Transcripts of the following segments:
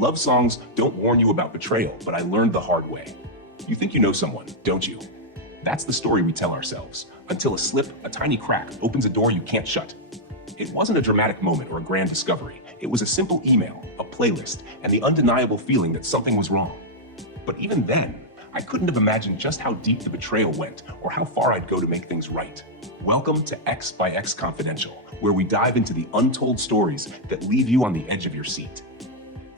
Love songs don't warn you about betrayal, but I learned the hard way. You think you know someone, don't you? That's the story we tell ourselves, until a slip, a tiny crack, opens a door you can't shut. It wasn't a dramatic moment or a grand discovery. It was a simple email, a playlist, and the undeniable feeling that something was wrong. But even then, I couldn't have imagined just how deep the betrayal went or how far I'd go to make things right. Welcome to X by X Confidential, where we dive into the untold stories that leave you on the edge of your seat.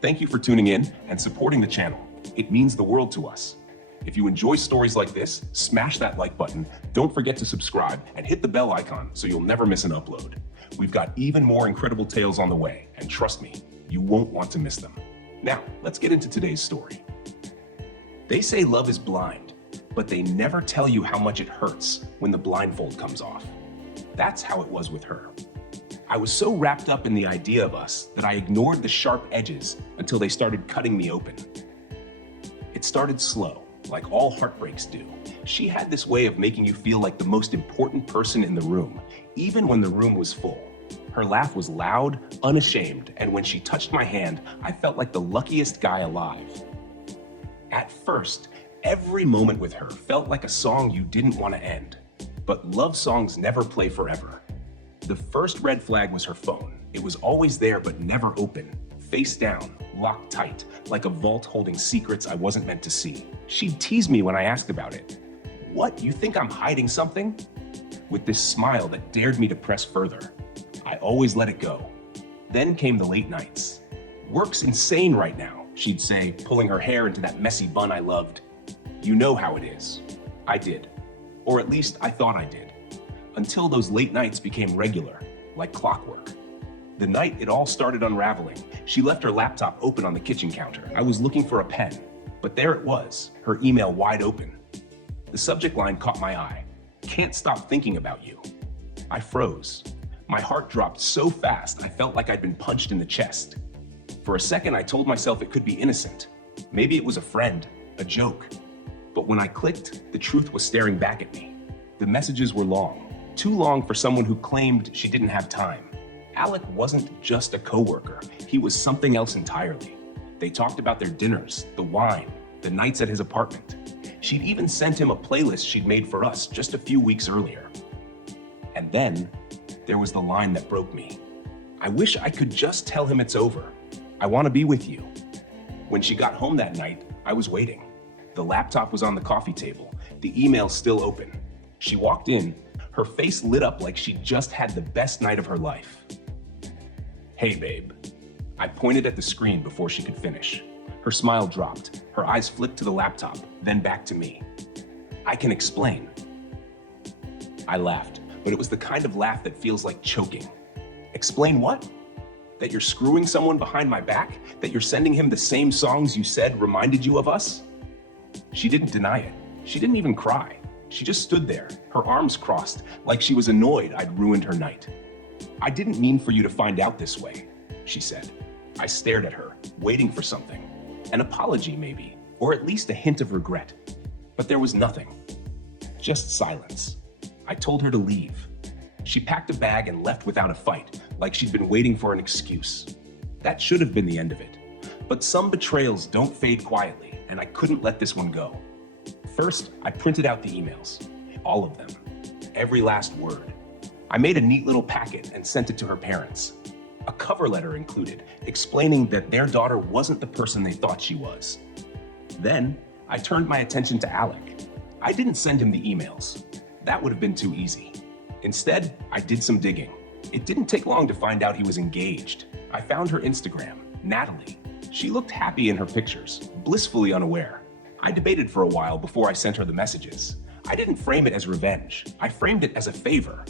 Thank you for tuning in and supporting the channel. It means the world to us. If you enjoy stories like this, smash that like button, don't forget to subscribe, and hit the bell icon so you'll never miss an upload. We've got even more incredible tales on the way, and trust me, you won't want to miss them. Now, let's get into today's story. They say love is blind, but they never tell you how much it hurts when the blindfold comes off. That's how it was with her. I was so wrapped up in the idea of us that I ignored the sharp edges until they started cutting me open. It started slow, like all heartbreaks do. She had this way of making you feel like the most important person in the room, even when the room was full. Her laugh was loud, unashamed, and when she touched my hand, I felt like the luckiest guy alive. At first, every moment with her felt like a song you didn't want to end. But love songs never play forever. The first red flag was her phone. It was always there but never open, face down, locked tight, like a vault holding secrets I wasn't meant to see. She'd tease me when I asked about it. What, you think I'm hiding something? With this smile that dared me to press further. I always let it go. Then came the late nights. Work's insane right now, she'd say, pulling her hair into that messy bun I loved. You know how it is. I did. Or at least I thought I did. Until those late nights became regular, like clockwork. The night it all started unraveling, she left her laptop open on the kitchen counter. I was looking for a pen, but there it was, her email wide open. The subject line caught my eye. Can't stop thinking about you. I froze. My heart dropped so fast I felt like I'd been punched in the chest. For a second, I told myself it could be innocent. Maybe it was a friend, a joke. But when I clicked, the truth was staring back at me. The messages were long. Too long for someone who claimed she didn't have time. Alec wasn't just a coworker. He was something else entirely. They talked about their dinners, the wine, the nights at his apartment. She'd even sent him a playlist she'd made for us just a few weeks earlier. And then there was the line that broke me. I wish I could just tell him it's over. I want to be with you. When she got home that night, I was waiting. The laptop was on the coffee table, the email still open. She walked in, her face lit up like she'd just had the best night of her life. Hey, babe. I pointed at the screen before she could finish. Her smile dropped, her eyes flipped to the laptop, then back to me. I can explain. I laughed, but it was the kind of laugh that feels like choking. Explain what? That you're screwing someone behind my back? That you're sending him the same songs you said reminded you of us? She didn't deny it. She didn't even cry. She just stood there, her arms crossed, like she was annoyed I'd ruined her night. I didn't mean for you to find out this way, she said. I stared at her, waiting for something. An apology, maybe, or at least a hint of regret. But there was nothing. Just silence. I told her to leave. She packed a bag and left without a fight, like she'd been waiting for an excuse. That should have been the end of it. But some betrayals don't fade quietly, and I couldn't let this one go. First, I printed out the emails. All of them. Every last word. I made a neat little packet and sent it to her parents. A cover letter included, explaining that their daughter wasn't the person they thought she was. Then, I turned my attention to Alec. I didn't send him the emails. That would have been too easy. Instead, I did some digging. It didn't take long to find out he was engaged. I found her Instagram, Natalie. She looked happy in her pictures, blissfully unaware. I debated for a while before I sent her the messages. I didn't frame it as revenge. I framed it as a favor.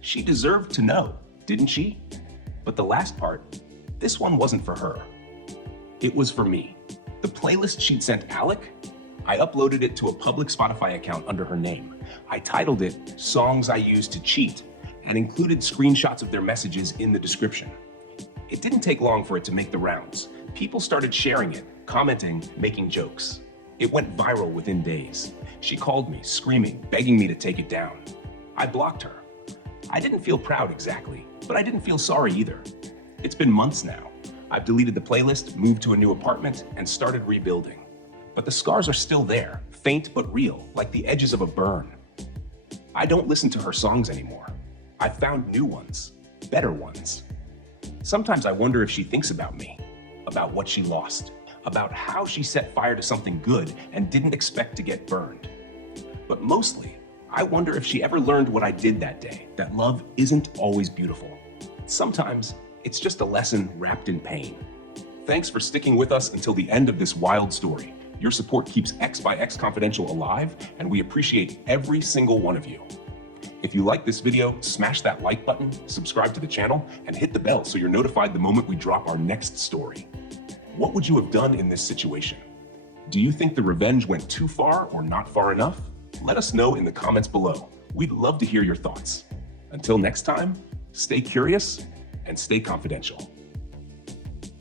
She deserved to know, didn't she? But the last part, this one wasn't for her. It was for me. The playlist she'd sent Alec, I uploaded it to a public Spotify account under her name. I titled it Songs I Used to Cheat and included screenshots of their messages in the description. It didn't take long for it to make the rounds. People started sharing it, commenting, making jokes. It went viral within days. She called me, screaming, begging me to take it down. I blocked her. I didn't feel proud exactly, but I didn't feel sorry either. It's been months now. I've deleted the playlist, moved to a new apartment, and started rebuilding. But the scars are still there, faint but real, like the edges of a burn. I don't listen to her songs anymore. I've found new ones, better ones. Sometimes I wonder if she thinks about me, about what she lost, about how she set fire to something good and didn't expect to get burned. But mostly, I wonder if she ever learned what I did that day, that love isn't always beautiful. Sometimes, it's just a lesson wrapped in pain. Thanks for sticking with us until the end of this wild story. Your support keeps X by X Confidential alive, and we appreciate every single one of you. If you like this video, smash that like button, subscribe to the channel, and hit the bell so you're notified the moment we drop our next story. What would you have done in this situation? Do you think the revenge went too far or not far enough? Let us know in the comments below. We'd love to hear your thoughts. Until next time, stay curious and stay confidential.